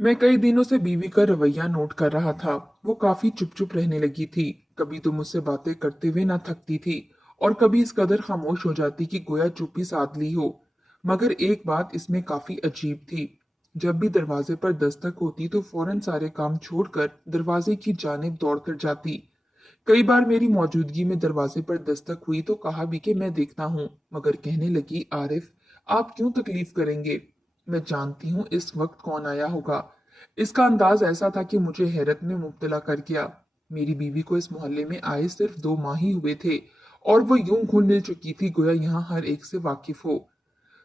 मैं कई दिनों से बीवी का रवैया नोट कर रहा था। वो काफी चुप चुप रहने लगी थी। कभी तो मुझसे बातें करते हुए ना थकती थी और कभी इस कदर खामोश हो जाती कि गोया चुप ही साध ली हो। मगर एक बात इसमें काफी अजीब थी। जब भी दरवाजे पर दस्तक होती तो फौरन सारे काम छोड़कर दरवाजे की जानिब दौड़ कर जाती। कई बार मेरी मौजूदगी में दरवाजे पर दस्तक हुई तो कहा भी कि मैं देखता हूँ, मगर कहने लगी, आरिफ, आप क्यों तकलीफ करेंगे? मैं जानती हूँ इस वक्त कौन आया होगा। इसका अंदाज ऐसा था कि मुझे हैरत में मुब्तला कर गया। मेरी बीवी को इस मोहल्ले में आए सिर्फ 2 माह ही हुए थे और वो यूं घुल मिल चुकी थी गोया यहाँ हर एक से वाकिफ हो।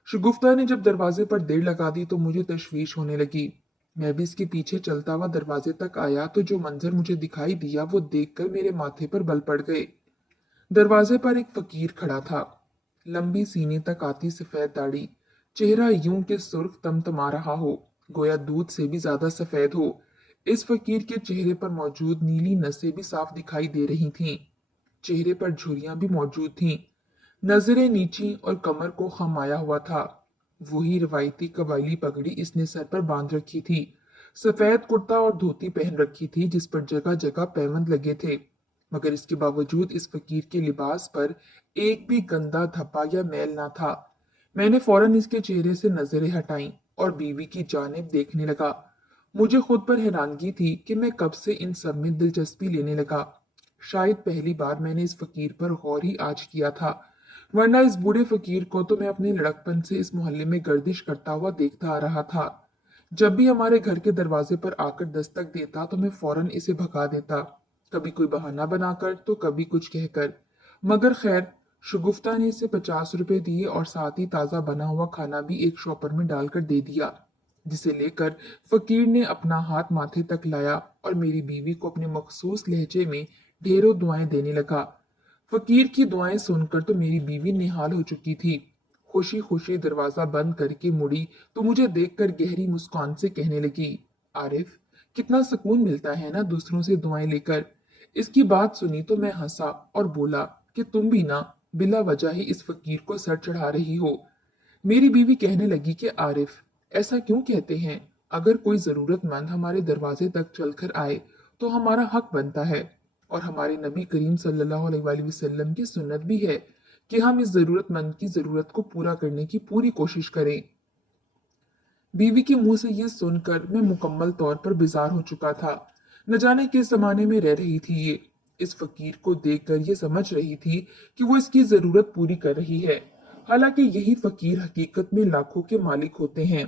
शगुफ्ता ने जब दरवाजे पर देर लगा दी तो मुझे तशवीश होने लगी। मैं भी इसके पीछे चलता हुआ दरवाजे तक आया तो जो मंजर मुझे दिखाई दिया वो देखकर मेरे माथे पर बल पड़ गए। दरवाजे पर एक फकीर खड़ा था। लंबी सीने तक आती सफेद दाढ़ी, चेहरा यूं के सुर्ख तमतमा रहा हो, गोया दूध से भी ज्यादा सफेद हो। इस फकीर के चेहरे पर मौजूद नीली नसें भी साफ दिखाई दे रही थीं। चेहरे पर झुर्रियां भी मौजूद थीं। नजरें नीची और कमर को खम आया हुआ था। वही रवायती कबायली पगड़ी इसने सर पर बांध रखी थी। सफेद कुर्ता और धोती पहन रखी थी जिस पर जगह जगह पैबंद लगे थे। मगर इसके बावजूद इस फकीर के लिबास पर एक भी गंदा धब्बा या मैल ना था। मैंने फौरन इसके चेहरे से नजरें हटाईं और बीवी की जानिब देखने लगा। मुझे खुद पर हैरानगी थी कि मैं कब से इन सब में दिलचस्पी लेने लगा। शायद पहली बार मैंने इस फकीर पर गौर ही आज किया था, वरना इस बूढ़े फकीर को तो मैं अपने लड़कपन से इस मोहल्ले में गर्दिश करता हुआ देखता आ रहा था। जब भी हमारे घर के दरवाजे पर आकर दस्तक देता तो मैं फौरन इसे भगा देता, कभी कोई बहाना बनाकर तो कभी कुछ कहकर। मगर खैर, शगुफ्ता ने इसे 50 रुपए दिए और साथ ही ताज़ा बना हुआ खाना भी एक शॉपर में डालकर दे दिया, जिसे लेकर फकीर ने अपना हाथ माथे तक लाया और मेरी बीवी को अपने मखसूस लहजे में ढेरों दुआएं देने लगा। फकीर की दुआएं सुनकर तो मेरी बीवी निहाल हो चुकी थी। खुशी खुशी दरवाजा बंद करके मुड़ी तो मुझे देखकर गहरी मुस्कान से कहने लगी, आरिफ, कितना सुकून मिलता है ना दूसरों से दुआएं लेकर। इसकी बात सुनी तो मैं हंसा और बोला कि तुम भी ना बिला वजह ही इस फकीर को सर चढ़ा रही हो। मेरी बीवी कहने लगी कि आरिफ, ऐसा क्यों कहते हैं? अगर कोई जरूरतमंद हमारे दरवाजे तक चलकर आए तो हमारा हक बनता है, और हमारे नबी करीम सल्लल्लाहु अलैहि वसल्लम की सुन्नत भी है कि हम इस जरूरतमंद की जरूरत को पूरा करने की पूरी कोशिश करें। बीवी के मुंह से ये सुनकर मैं मुकम्मल तौर पर बेजार हो चुका था। न जाने किस जमाने में रह रही थी ये। इस फकीर को देखकर ये समझ रही थी कि वो इसकी जरूरत पूरी कर रही है। हालांकि यही फकीर हकीकत में लाखों के मालिक होते हैं।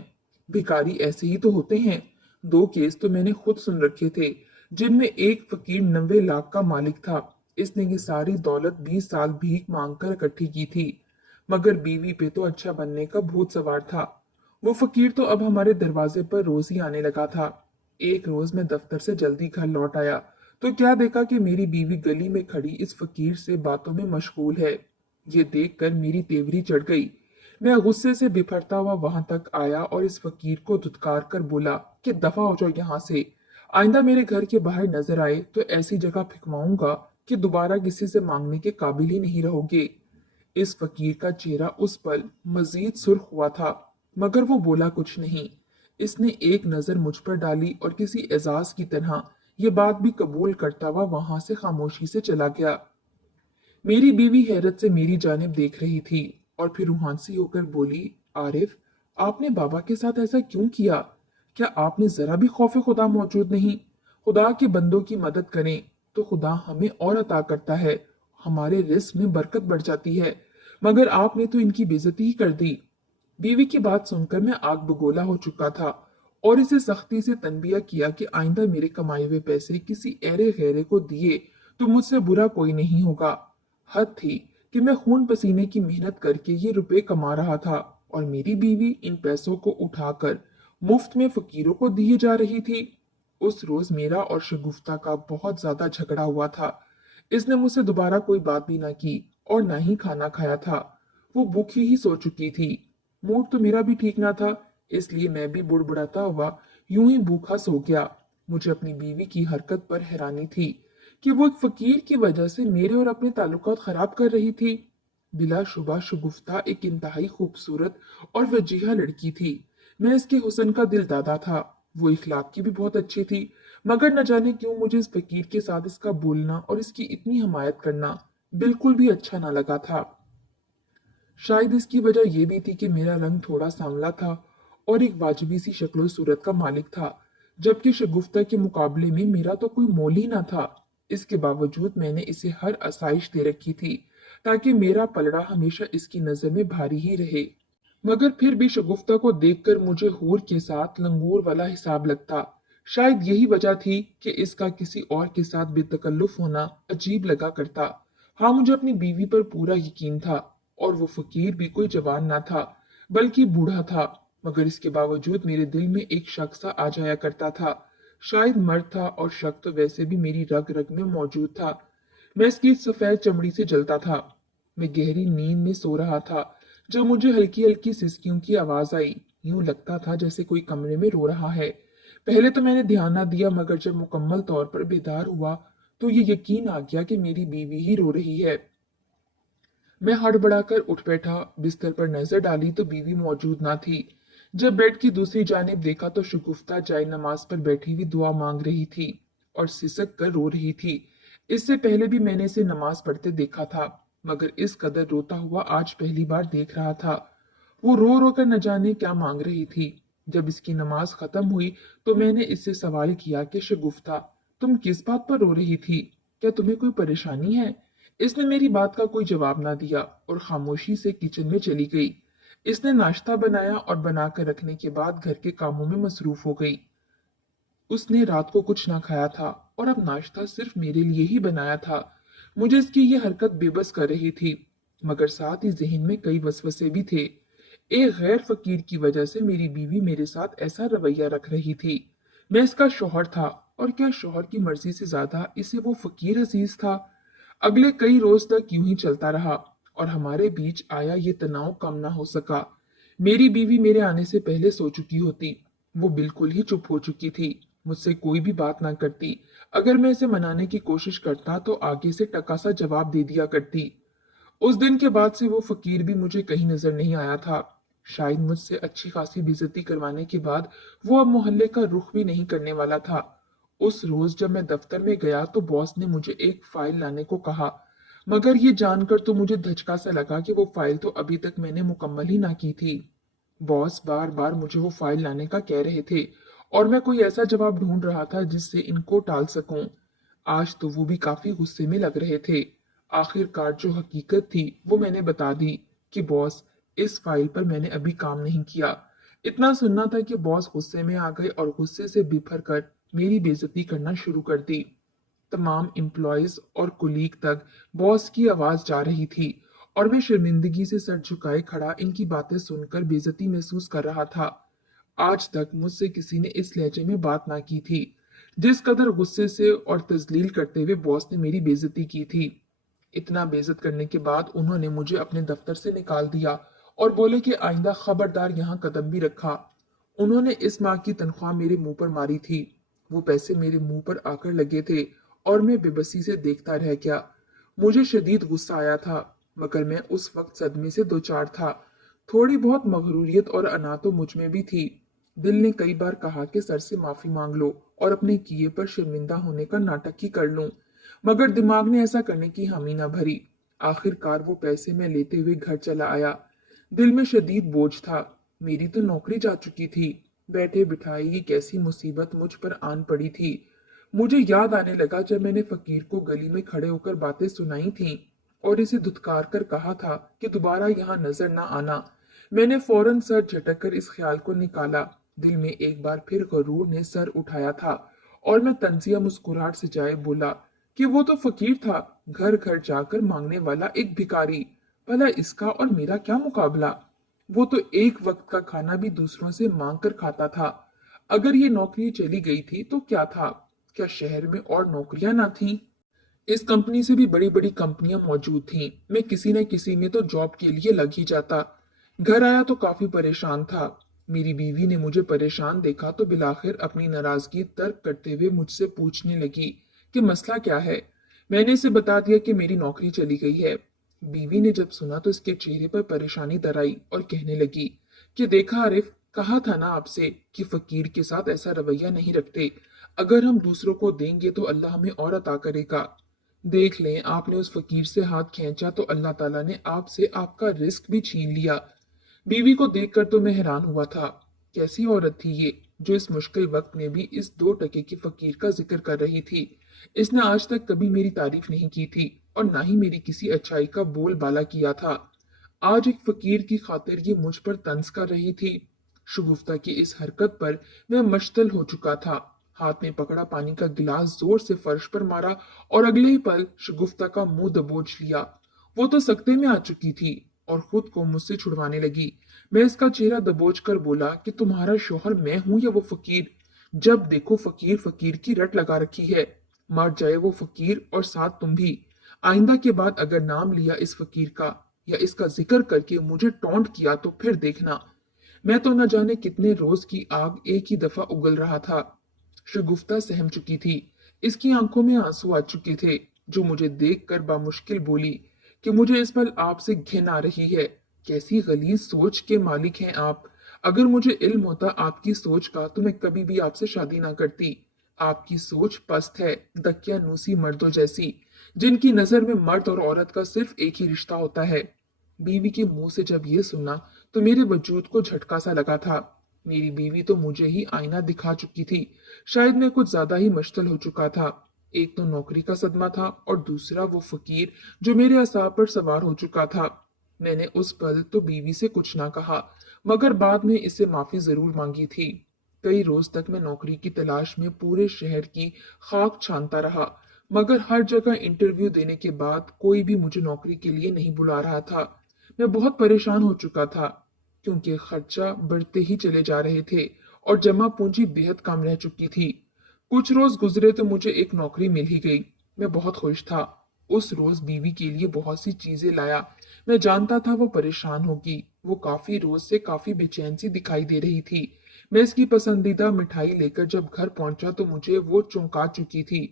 भिखारी ऐसे ही तो होते हैं। 2 केस तो मैंने खुद सुन रखे थे, जिनमें एक फकीर 90 लाख का मालिक था। इसने ये सारी दौलत 20 साल भीख मांगकर इकट्ठी की थी। मगर बीवी पे तो अच्छा बनने का भूत सवार था। वो फकीर तो अब हमारे दरवाजे पर रोज ही आने लगा था। एक रोज मैं दफ्तर से जल्दी घर लौट आया तो क्या देखा कि मेरी बीवी गली में खड़ी इस फकीर से बातों में मशगूल है। ये देखकर मेरी तेवरी चढ़ गई। मैं गुस्से से बिफरता हुआ वहां तक आया और इस फकीर को धुतकार कर बोला कि दफा हो जाओ यहाँ से। आइंदा मेरे घर के बाहर नजर आए तो ऐसी जगह फिकवाऊंगा कि दोबारा किसी से मांगने के काबिल ही नहीं रहोगे। इस फकीर का चेहरा उस पल मजीद सुर्ख हुआ था, मगर वो बोला कुछ नहीं। इसने एक नजर मुझ पर डाली और किसी एजाज की तरह ये बात भी कबूल करता हुआ वहां से खामोशी से चला गया। मेरी बीवी हैरत से मेरी जानिब देख रही थी और फिर रूहानसी होकर बोली, आरिफ, आपने बाबा के साथ ऐसा क्यों किया? क्या आपने जरा भी खौफ खुदा मौजूद नहीं? खुदा के बंदों की मदद करें तो खुदा हमें और अता करता है, हमारे रिस्क में बरकत बढ़ जाती है। मगर आपने तो इनकी बेइज्जती ही कर दी। बीवी की बात सुनकर मैं आग बगोला हो चुका था और इसे सख्ती से तनबिया किया कि आइंदा मेरे कमाए हुए पैसे किसी ऐरे गैरे को दिए तो मुझसे बुरा कोई नहीं होगा। हद थी कि मैं खून पसीने की मेहनत करके ये रुपए कमा रहा था और मेरी बीवी इन पैसों को उठाकर मुफ्त में फकीरों को दिए जा रही थी। उस रोज मेरा और शगुफ्ता का बहुत ज्यादा झगड़ा हुआ था। इसने मुझसे दोबारा कोई बात भी ना की और ना ही खाना खाया था। वो भूखी ही सो चुकी थी। मूड तो मेरा भी ठीक ना था, इसलिए मैं भी बुड़बुड़ाता हुआ यूं ही भूखा सो गया। मुझे अपनी बीवी की हरकत पर हैरानी थी कि वो एक फकीर की वजह से मेरे और अपने ताल्लुकात खराब कर रही थी। बिलाशुबा शगुफ्ता एक इंतहाई खूबसूरत और वजीहा लड़की थी। मैं इसके हुस्न का दिल दादा था। वो इखलाक की भी बहुत अच्छी थी, मगर न जाने क्यों मुझे इस फकीर के साथ इसका बोलना और इसकी इतनी हमायत करना बिल्कुल भी अच्छा ना लगा था। शायद इसकी वजह यह भी थी कि मेरा रंग थोड़ा सांवला था और एक वाजिबी सी शक्लो सूरत का मालिक था, जबकि शगुफ्ता के मुकाबले में मेरा तो कोई मोल ही ना था। इसके बावजूद मैंने इसे हर आसाइश दे रखी थी ताकि मेरा पलड़ा हमेशा इसकी नजर में भारी ही रहे। मगर फिर भी शगुफ्ता को देखकर मुझे हूर के साथ लंगूर वाला हिसाब लगता। शायद यही वजह थी कि इसका किसी और के साथ बेतकल्लुफ होना अजीब लगा करता। हाँ, मुझे अपनी बीवी पर पूरा यकीन था, और वो फकीर भी कोई जवान ना था, बल्कि बूढ़ा था। मगर इसके बावजूद मेरे दिल में एक शक सा आ जाया करता था। शायद मर्द था, और शक तो वैसे भी मेरी रग रग में मौजूद था। मैं इसकी सफेद चमड़ी से जलता था। मैं गहरी नींद में सो रहा था जब मुझे हल्की हल्की सिसकियों की आवाज आई। यूं लगता था जैसे कोई कमरे में रो रहा है। पहले तो मैंने ध्यान ना दिया, मगर जब मुकम्मल तौर पर बेदार हुआ तो ये यकीन आ गया कि मेरी बीवी ही रो रही है। मैं हड़बड़ाकर उठ बैठा, बिस्तर पर नजर डाली तो बीवी मौजूद ना थी। जब बेड की दूसरी जानिब देखा तो शगुफ्ता जाए नमाज पर बैठी हुई दुआ मांग रही थी और सिसक कर रो रही थी। इससे पहले भी मैंने इसे नमाज पढ़ते देखा था, मगर इस कदर रोता हुआ आज पहली बार देख रहा था। वो रो रो कर न जाने क्या मांग रही थी। जब इसकी नमाज खत्म हुई तो मैंने इससे सवाल किया कि शगुफ्ता, तुम किस बात पर रो रही थी? क्या तुम्हें कोई परेशानी है? इसने मेरी बात का कोई जवाब ना दिया और खामोशी से किचन में चली गई। इसने नाश्ता बनाया और बनाकर रखने के बाद घर के कामों में मसरूफ हो गई। उसने रात को कुछ ना खाया था और अब नाश्ता सिर्फ मेरे लिए ही बनाया था। मुझे इसकी ये हरकत बेबस कर रही थी, मगर साथ ही जहन में कई वसवसे भी थे। एक गैर फकीर की वजह से मेरी बीवी मेरे साथ ऐसा रवैया रख रही थी। मैं इसका शौहर था, और क्या शौहर की मर्जी से ज्यादा इसे वो फकीर अजीज था। अगले कई रोज तक यूं ही चलता रहा और हमारे बीच आया ये तनाव कम ना हो सका। मेरी बीवी मेरे आने से पहले सो चुकी होती। वो बिल्कुल ही चुप हो चुकी थी, मुझसे कोई भी बात ना करती। अगर मैं इसे मनाने की कोशिश करता तो आगे से टका सा जवाब दे दिया करती। उस दिन के बाद से वो फकीर भी मुझे कहीं नजर नहीं आया था। शायद मुझसे अच्छी खासी बेइज्जती करवाने के बाद वो अब मोहल्ले का रुख भी नहीं करने वाला था। उस रोज जब मैं दफ्तर में गया तो बॉस ने मुझे एक फाइल लाने को कहा, मगर ये जानकर तो मुझे धचका सा लगा कि वो फाइल तो अभी तक मैंने मुकम्मल ही ना की थी। बॉस बार बार मुझे वो फाइल लाने का कह रहे थे, और मैं कोई ऐसा जवाब ढूंढ रहा था जिससे इनको टाल सकूं। आज तो वो भी काफी गुस्से में लग रहे थे। आखिरकार जो हकीकत थी वो मैंने बता दी कि बॉस, इस फाइल पर मैंने अभी काम नहीं किया। इतना सुनना था कि बॉस गुस्से में आ गए और गुस्से से बिफर कर मेरी बेइज्जती करना शुरू कर दी। तमाम एम्प्लॉयज और कुलीग तक बॉस की आवाज जा रही थी, और मैं शर्मिंदगी से सर झुकाए खड़ा इनकी बातें सुनकर बेइज्जती महसूस कर रहा था। आज तक मुझसे किसी ने इस लहजे में बात ना की थी जिस कदर गुस्से से और तजलील करते हुए बॉस ने मेरी बेइज्जती की थी। इतना बेइज्जत करने के बाद उन्होंने मुझे अपने दफ्तर से निकाल दिया और बोले कि आइंदा खबरदार यहाँ कदम भी रखा। उन्होंने इस माह की तनख्वाह मेरे मुंह पर मारी थी। वो पैसे मेरे मुंह पर आकर लगे थे और मैं बेबसी से देखता रह गया। मुझे शदीद गुस्सा आया था, मगर मैं उस वक्त सदमे से दो चार था। थोड़ी बहुत मगरूरियत और अना तो मुझ में भी थी। दिल ने कई बार कहा कि सर से माफी मांग लो और अपने किए पर शर्मिंदा होने का नाटक ही कर लूं, मगर दिमाग ने ऐसा करने की हामी न भरी। आखिरकार वो पैसे मैं लेते हुए घर चला आया। दिल में शदीद बोझ था। मेरी तो नौकरी जा चुकी थी। बैठे बिठाए ये कैसी मुसीबत मुझ पर आन पड़ी थी। मुझे याद आने लगा जब मैंने फकीर को गली में खड़े होकर बातें सुनाई थीं और इसे धुतकार कर कहा था कि दोबारा यहाँ नजर ना आना। मैंने फौरन सर झटक कर इस ख्याल को निकाला। दिल में एक बार फिर गरूर ने सर उठाया था और मैं तंजिया मुस्कुराहट से जाए बोला कि वो तो फकीर था, घर घर जाकर मांगने वाला एक भिखारी। भला इसका और मेरा क्या मुकाबला? वो तो एक वक्त का खाना भी दूसरों से मांग कर खाता था। अगर ये नौकरी चली गई थी तो क्या था? क्या शहर में और नौकरियां ना थीं? इस कंपनी से भी बड़ी बड़ी कंपनियां मौजूद थीं। मैं किसी न किसी में तो जॉब के लिए लग ही जाता। घर आया तो काफी परेशान था। मेरी बीवी ने मुझे परेशान देखा तो बिलाखिर अपनी नाराजगी तर्क करते हुए मुझसे पूछने लगी कि मसला क्या है। मैंने इसे बता दिया कि मेरी नौकरी चली गई है। बीवी ने जब सुना तो इसके चेहरे पर परेशानी दर आई और कहने लगी कि देखा आरिफ, कहा था ना आपसे कि फकीर के साथ ऐसा रवैया नहीं रखते। अगर हम दूसरों को देंगे तो अल्लाह हमें और अता करेगा। देख लें, आपने उस फकीर से हाथ खींचा तो अल्लाह ताला ने आपसे आपका रिस्क भी छीन लिया। बीवी को देखकर तो मैं हैरान हुआ था। कैसी औरत थी ये, जो इस मुश्किल वक्त में भी इस 2 टके के फकीर का जिक्र कर रही थी। इसने आज तक कभी मेरी तारीफ नहीं की थी और ना ही मेरी किसी अच्छाई का बोलबाला किया था। आज एक फकीर की खातिर ये मुझ पर तंज कर रही थी। शगुफ्ता की इस हरकत पर मैं मश्तल हो चुका था। हाथ में पकड़ा पानी का गिलास जोर से फर्श पर मारा और अगले ही पल शगुफ्ता का मुंह दबोच लिया। वो तो सकते में आ चुकी थी और खुद को मुझसे छुड़वाने लगी। मैं इसका चेहरा दबोच कर बोला कि तुम्हारा शोहर मैं हूं या वो फकीर? जब देखो फकीर फकीर की रट लगा रखी है। मर जाए वो फकीर और साथ तुम भी। आइंदा के बाद अगर नाम लिया इस फकीर का या इसका जिक्र करके मुझे टोंट किया तो फिर देखना। मैं तो न जाने कितने रोज की आग एक ही दफा उगल रहा था। शगुफ्ता सहम चुकी थी। इसकी आंखों में आंसू आ चुके थे, जो मुझे देखकर बामुश्किल बोली कि मुझे इस पल आपसे घिन आ रही है। कैसी गलीज सोच के मालिक हैं आप। अगर मुझे इल्म होता आपकी सोच का तो मैं कभी भी आपसे शादी ना करती। आपकी सोच पस्त है, दकियानूसी मर्दों जैसी, जिनकी नजर में मर्द और औरत का सिर्फ एक ही रिश्ता होता है। बीवी के मुंह से जब ये सुना तो मेरे वजूद को झटका सा लगा था। मेरी बीवी तो मुझे ही आईना दिखा चुकी थी। शायद मैं कुछ ज्यादा ही मश्तल हो चुका था। एक तो नौकरी का सदमा था और दूसरा वो फकीर जो मेरे असाब पर सवार हो चुका था। मैंने उस पल तो बीवी से कुछ ना कहा, मगर बाद में इससे माफी जरूर मांगी थी। कई रोज तक मैं नौकरी की तलाश में पूरे शहर की खाक छानता रहा, मगर हर जगह इंटरव्यू देने के बाद कोई भी मुझे नौकरी के लिए नहीं बुला रहा था। मैं बहुत परेशान हो चुका था, क्योंकि खर्चा बढ़ते ही चले जा रहे थे और जमा पूंजी बेहद कम रह चुकी थी। कुछ रोज गुजरे तो मुझे एक नौकरी मिल ही गई। मैं बहुत खुश था। उस रोज बीवी के लिए बहुत सी चीजें लाया। मैं जानता था वो परेशान होगी। वो काफी रोज से काफी बेचैन सी दिखाई दे रही थी। मैं इसकी पसंदीदा मिठाई लेकर जब घर पहुंचा तो मुझे वो चौंका चुकी थी,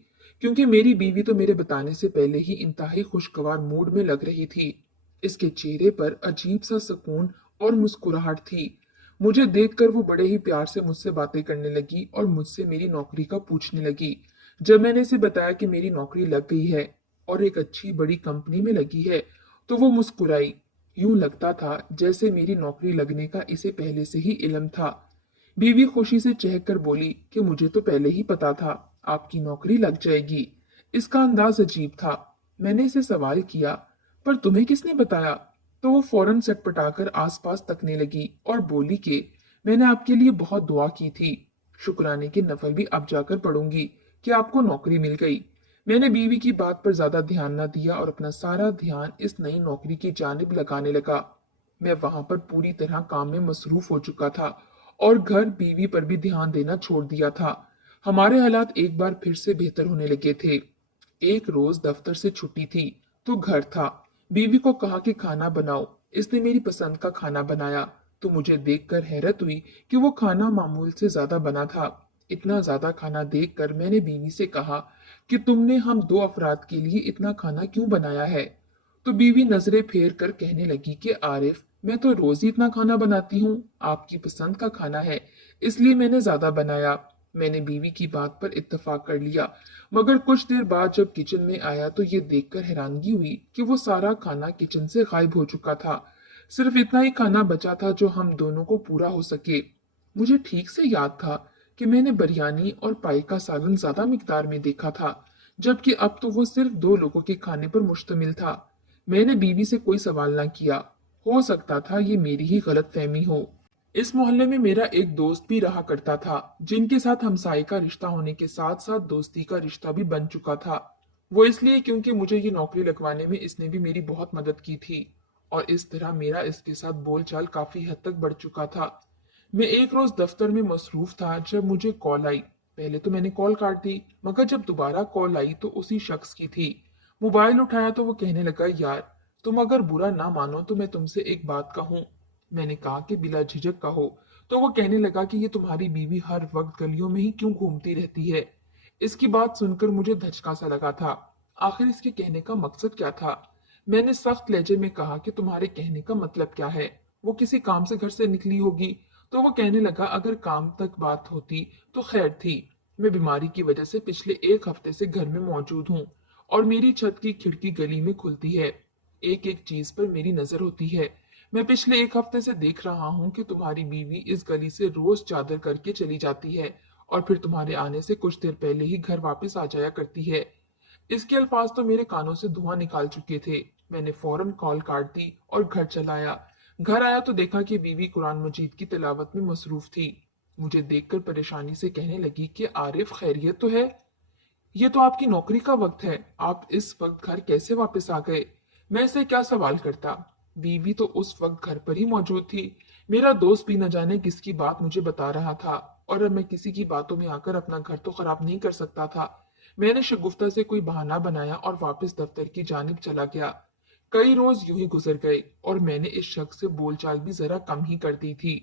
क्योंकि मेरी बीवी तो मेरे बताने से पहले ही इंतहाई खुशगवार मूड में लग रही थी। इसके चेहरे पर अजीब सा सुकून और मुस्कुराहट थी। मुझे देखकर वो बड़े ही प्यार से मुझसे बातें करने लगी और मुझसे मेरी नौकरी का पूछने लगी। जब मैंने इसे बताया कि मेरी नौकरी लग गई है और एक अच्छी बड़ी कंपनी में लगी है, तो वो मुस्कुराई। यूं लगता था जैसे मेरी नौकरी लगने का इसे पहले से ही इल्म था। बीवी खुशी से चहककर बोली कि मुझे तो पहले ही पता था आपकी नौकरी लग जाएगी। इसका अंदाज अजीब था। मैंने इसे सवाल किया, पर तुम्हें किसने बताया? तो वो फौरन चटपटाकर आसपास तकने लगी और बोली कि मैंने आपके लिए बहुत दुआ की थी। शुक्राने के नफल भी अब जाकर पढ़ूंगी कि आपको नौकरी मिल गई। मैंने बीवी की बात पर ज्यादा ध्यान न दिया और अपना सारा ध्यान इस नई नौकरी की जानिब लगाने लगा। मैं वहां पर पूरी तरह काम में मसरूफ हो चुका था और घर बीवी पर भी ध्यान देना छोड़ दिया था। हमारे हालात एक बार फिर से बेहतर होने लगे थे। एक रोज दफ्तर से छुट्टी थी तो घर था। बीवी को कहा कि खाना बनाओ। इसने मेरी पसंद का खाना बनाया तो मुझे देखकर हैरत हुई कि वो खाना मामूल से ज्यादा बना था। इतना ज्यादा खाना देखकर मैंने बीवी से कहा कि तुमने हम 2 अफराद के लिए इतना खाना क्यों बनाया है? तो बीवी नजरें फेर कर कहने लगी कि आरिफ, मैं तो रोज ही इतना खाना बनाती हूँ। आपकी पसंद का खाना है, इसलिए मैंने ज्यादा बनाया। मैंने बीवी की बात पर इत्तेफाक कर लिया, मगर कुछ देर बाद जब किचन में आया तो ये देखकर हैरानगी हुई कि वो सारा खाना किचन से गायब हो चुका था। सिर्फ इतना ही खाना बचा था जो हम दोनों को पूरा हो सके। मुझे ठीक से याद था कि मैंने बिरयानी और पाई का सालन ज्यादा मिकदार में देखा था, जबकि अब तो वो सिर्फ 2 लोगों के खाने पर मुश्तमिल था। मैंने बीवी से कोई सवाल ना किया। हो सकता था ये मेरी ही गलत फहमी हो। इस मोहल्ले में मेरा एक दोस्त भी रहा करता था, जिनके साथ हमसाये का रिश्ता होने के साथ साथ दोस्ती का रिश्ता भी बन चुका था। वो इसलिए क्योंकि मुझे ये नौकरी लगवाने में इसने भी मेरी बहुत मदद की थी और इस तरह मेरा इसके साथ बोलचाल काफी हद तक बढ़ चुका था। मैं एक रोज दफ्तर में मसरूफ था जब मुझे कॉल आई। पहले तो मैंने कॉल काट दी, मगर जब दोबारा कॉल आई तो उसी शख्स की थी। मोबाइल उठाया तो वो कहने लगा, यार तुम अगर बुरा ना मानो तो मैं तुमसे एक बात कहूं। मैंने कहा कि बिला झिझक कहो। तो वो कहने लगा कि ये तुम्हारी बीवी हर वक्त गलियों में ही क्यों घूमती रहती है? इसकी बात सुनकर मुझे धचका सा लगा था। आखिर इसके कहने का मकसद क्या था? मैंने सख्त लहजे में कहा कि तुम्हारे कहने का मतलब क्या है? वो किसी काम से घर से निकली होगी तो वो कहने लगा, अगर काम तक बात होती तो खैर थी। मैं बीमारी की वजह से पिछले 1 हफ्ते से घर में मौजूद हूँ और मेरी छत की खिड़की गली में खुलती है। एक एक चीज पर मेरी नजर होती है। मैं पिछले 1 हफ्ते से देख रहा हूँ कि तुम्हारी बीवी इस गली से रोज चादर करके चली जाती है और फिर तुम्हारे आने से कुछ देर पहले ही घर वापस आ जाया करती है। इसके अल्फाज तो मेरे कानों से धुआं निकाल चुके थे। मैंने फौरन कॉल काट दी और घर आया तो देखा कि बीवी कुरान मजीद की तिलावत में मसरूफ थी। मुझे देखकर परेशानी से कहने लगी कि आरिफ, खैरियत तो है? ये तो आपकी नौकरी का वक्त है, आप इस वक्त घर कैसे वापस आ गए? मैं इसे क्या सवाल करता। बीवी तो उस वक्त घर पर ही मौजूद थी। मेरा दोस्त भी न जाने किसकी बात मुझे बता रहा था और अब मैं किसी की बातों में आकर अपना घर तो खराब नहीं कर सकता था। मैंने शगुफ्ता से कोई बहाना बनाया और वापस दफ्तर की जानिब चला गया। कई रोज यूं ही गुजर गए और मैंने इस शख्स से बोलचाल भी जरा कम ही कर दी थी।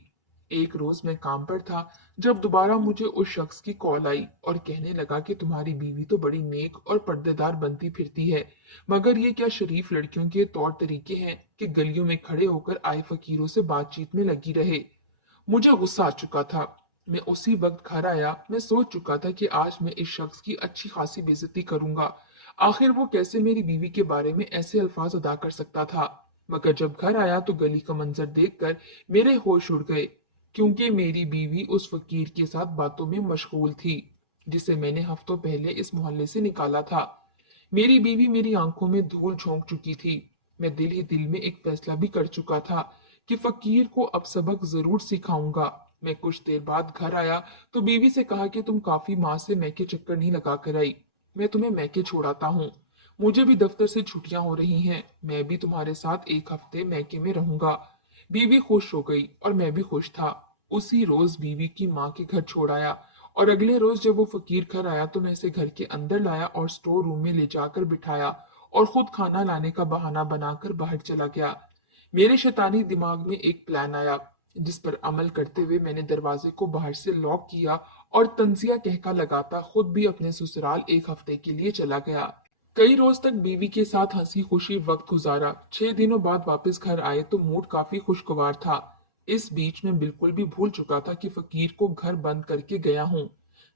एक रोज मैं काम पर था जब दोबारा मुझे उस शख्स की कॉल आई और कहने लगा कि तुम्हारी बीवी तो बड़ी नेक और पर्देदार बनती फिरती है, मगर ये क्या शरीफ लड़कियों के तौर तरीके हैं कि गलियों में खड़े होकर आए फकीरों से बातचीत में लगी रहे। मुझे गुस्सा आ चुका था। मैं उसी वक्त घर आया। मैं सोच चुका था कि आज मैं इस शख्स की अच्छी खासी बेइज्जती करूंगा। आखिर वो कैसे मेरी बीवी के बारे में ऐसे अल्फाज अदा कर सकता था। मगर जब घर आया तो गली का मंजर देखकर मेरे होश उड़ गए, क्योंकि मेरी बीवी उस फकीर के साथ बातों में मशगूल थी जिसे मैंने हफ्तों पहले इस मोहल्ले से निकाला था। मेरी बीवी मेरी आंखों में धूल झोंक चुकी थी। मैं दिल ही दिल में एक फैसला भी कर चुका था कि फकीर को अब सबक जरूर सिखाऊंगा। मैं कुछ देर बाद घर आया तो बीवी से कहा कि तुम काफी माह से मैके चक्कर नहीं लगा कर आई। मैं तुम्हें मैके छोड़ाता हूँ। मुझे भी दफ्तर से छुट्टियां हो रही हैं। मैं भी तुम्हारे साथ 1 हफ्ते मैके में रहूंगा। बीवी खुश हो गई और मैं भी खुश था। उसी रोज बीवी की माँ के घर छोड़ आया और अगले रोज जब वो फकीर घर आया तो मैं इसे घर के अंदर लाया और स्टोर रूम में ले जाकर बिठाया और खुद खाना लाने का बहाना बनाकर बाहर चला गया। मेरे शैतानी दिमाग में एक प्लान आया जिस पर अमल करते हुए मैंने दरवाजे को बाहर से लॉक किया और तंजिया कहका लगाता खुद भी अपने ससुराल 1 हफ्ते के लिए चला गया। कई रोज तक बीवी के साथ हंसी खुशी वक्त गुजारा। 6 दिनों बाद वापस घर आए तो मूड काफी खुशगवार था। इस बीच में बिल्कुल भी भूल चुका था कि फकीर को घर बंद करके गया हूँ।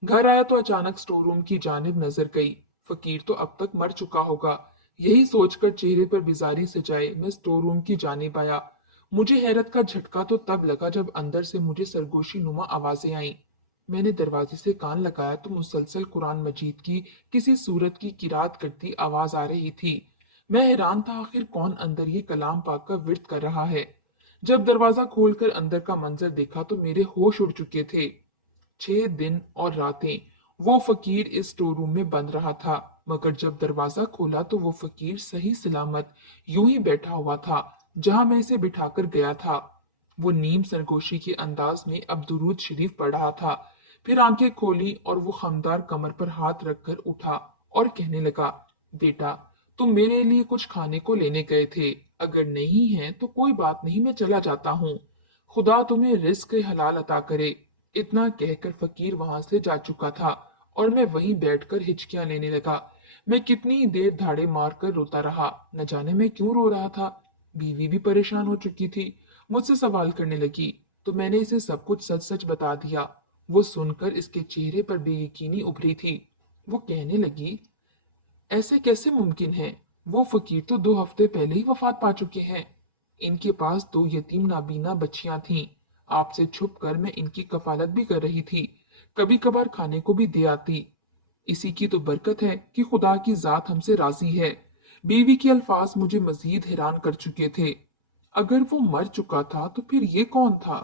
घर आया तो अचानक स्टोर रूम की जानिब नजर गई। फकीर तो अब तक मर चुका होगा। यही सोचकर चेहरे पर बिजारी सजाए मैं स्टोर रूम की जानिब आया। मुझे हैरत का झटका तो तब लगा जब अंदर से मुझे सरगोशी नुमा आवाजें आईं। मैंने दरवाजे से कान लगाया तो मुसलसल कुरान मजीद की किसी सूरत की किरात करती आवाज आ रही थी। मैं हैरान था, आखिर कौन अंदर ये कलाम पाक का विर्द कर रहा है। जब दरवाजा खोलकर अंदर का मंजर देखा तो मेरे होश उड़ चुके थे। 6 दिन और रातें वो फकीर इस स्टोर रूम में बंद रहा था, मगर जब दरवाजा खोला तो वो फकीर सही सलामत यूं ही बैठा हुआ था जहां मैं इसे बिठाकर गया था। वो नीम सरगोशी के अंदाज में अब दुरूद शरीफ पढ़ रहा था। फिर आंखें खोली और वो खमदार कमर पर हाथ रखकर उठा और कहने लगा, बेटा, तुम मेरे लिए कुछ खाने को लेने गए थे। अगर नहीं है तो कोई बात नहीं, मैं चला जाता हूँ। खुदा तुम्हें रिस्क हलाल अता करे। इतना कहकर फकीर वहां से जा चुका था और मैं वहीं बैठकर हिचकियां लेने लगा। मैं कितनी देर धाड़े मारकर रोता रहा। न जाने मैं क्यों रो रहा था। बीवी भी परेशान हो चुकी थी, मुझसे सवाल करने लगी तो मैंने इसे सब कुछ सच सच बता दिया। वो सुनकर इसके चेहरे पर बेयकीनी उभरी थी। वो कहने लगी, ऐसे कैसे मुमकिन है? वो फकीर तो 2 हफ्ते पहले ही वफात पा चुके हैं। इनके पास 2 यतीम नाबीना बच्चियां थीं। आपसे छुप कर मैं इनकी कफालत भी कर रही थी। कभी कभार खाने को भी दे आती। इसी की तो बरकत है कि खुदा की जात हमसे राजी है। बीवी के अल्फाज मुझे मजीद हैरान कर चुके थे। अगर वो मर चुका था तो फिर ये कौन था?